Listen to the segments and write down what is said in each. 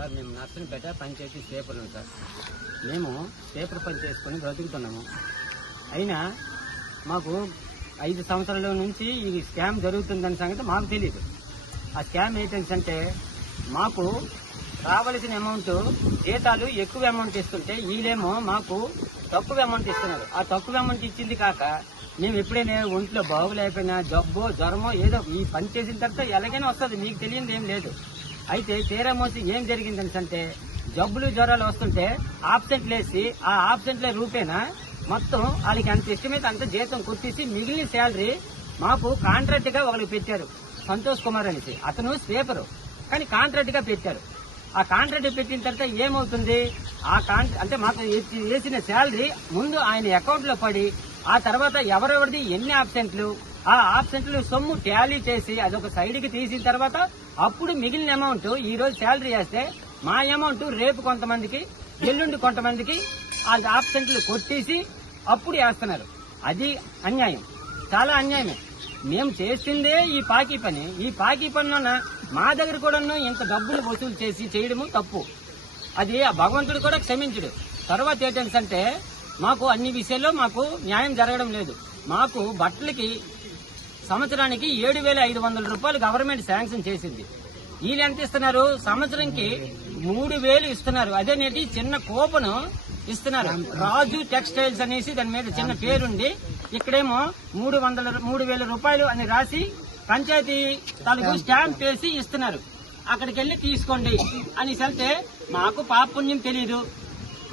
Sir మేము Narsampet panchayat స్వీపర్లు sir. మేము sweeper పని చేసుకుని బ్రతుకుతున్నాము. అయినా మాకు 5 సంవత్సరాల నుంచి ఈ స్కామ్ జరుగుతుందనే సంగతి మాకు తెలియదు. ఆ స్కామ్ ఏంటంటే మాకు రావలసిన అమౌంట్ జీతాలు ఎక్కువ అమౌంట్ ఇస్తుంటే వీళ్ళేమో మాకు తక్కువ అమౌంట్ ఇస్తున్నారు. ఆ తక్కువ అమౌంట్ ఇచ్చింది కాక మేము ఎప్పుడైనా ఒంట్లో బాగులేకపోయినా జబ్బో జ్వరమో ఏదో ఈ పని చేసిన తర్వాత ఎలాగైనా వస్తుంది, మీకు తెలియదు ఏం లేదు. అయితే తీరా మోసి ఏం జరిగిందంటే జబ్బులు జ్వరాలు వస్తుంటే ఆబ్సెంట్లు వేసి ఆ ఆబ్సెంట్ల రూపేనా మొత్తం వాళ్ళకి అంత ఇష్టమైతే అంత జీతం కొట్టేసి మిగిలిన శాలరీ మాకు కాంట్రాక్ట్ గా ఒకరికి పెట్టారు. సంతోష్ కుమార్ అనేసి అతను స్వీపరు, కానీ కాంట్రాక్ట్ గా పెట్టారు. ఆ కాంట్రాక్ట్ పెట్టిన తర్వాత ఏమవుతుంది, ఆ అంటే మాకు వేసిన శాలరీ ముందు ఆయన అకౌంట్ లో పడి ఆ తర్వాత ఎవరెవరిది ఎన్ని ఆబ్సెంట్లు ఆ ఆబ్సెంట్లు సొమ్ము టాలీ చేసి అదొక సైడ్ కి తీసిన తర్వాత అప్పుడు మిగిలిన అమౌంట్ ఈ రోజు శాలరీ వేస్తే మా అమౌంట్ రేపు కొంతమందికి ఎల్లుండి కొంతమందికి ఆ ఆబ్సెంట్లు కొట్టేసి అప్పుడు వేస్తున్నారు. అది అన్యాయం, చాలా అన్యాయమే. మేము చేసిందే ఈ పాకీ పని. ఈ పాకీ పనిలోన మా దగ్గర కూడా ఇంత డబ్బులు వసూలు చేసి చేయడము తప్పు. అది ఆ భగవంతుడు కూడా క్షమించడు. తర్వాత ఏంటంటే మాకు అన్ని విషయాల్లో మాకు న్యాయం జరగడం లేదు. మాకు బట్టలకి సంవత్సరానికి 7,500 రూపాయలు గవర్నమెంట్ శాంక్షన్ చేసింది. వీళ్ళు ఎంత ఇస్తున్నారు, సంవత్సరంకి 3,000 ఇస్తున్నారు. అదేనేటి చిన్న కూపను ఇస్తున్నారు. రాజు టెక్స్టైల్స్ అనేసి దాని మీద చిన్న పేరుండి ఇక్కడేమో 3,000 రూపాయలు అని రాసి పంచాయతీ తాలూకు స్టాంప్ వేసి ఇస్తున్నారు. అక్కడికి వెళ్లి తీసుకోండి అని వెళ్తే మాకు పాపుణ్యం తెలీదు.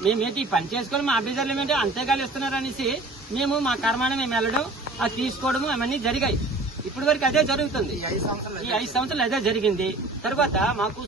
మేమేంటి పని చేసుకొని మా అభ్యర్థులు ఏమంటే అంతేగాలు ఇస్తున్నారు అనేసి మేము మా కర్మాన మేము వెళ్ళడం అది తీసుకోవడము అవన్నీ జరిగాయి. ఇప్పటి వరకు అదే జరుగుతుంది. ఈ 5 సంవత్సరాలు అదే జరిగింది. తర్వాత మాకు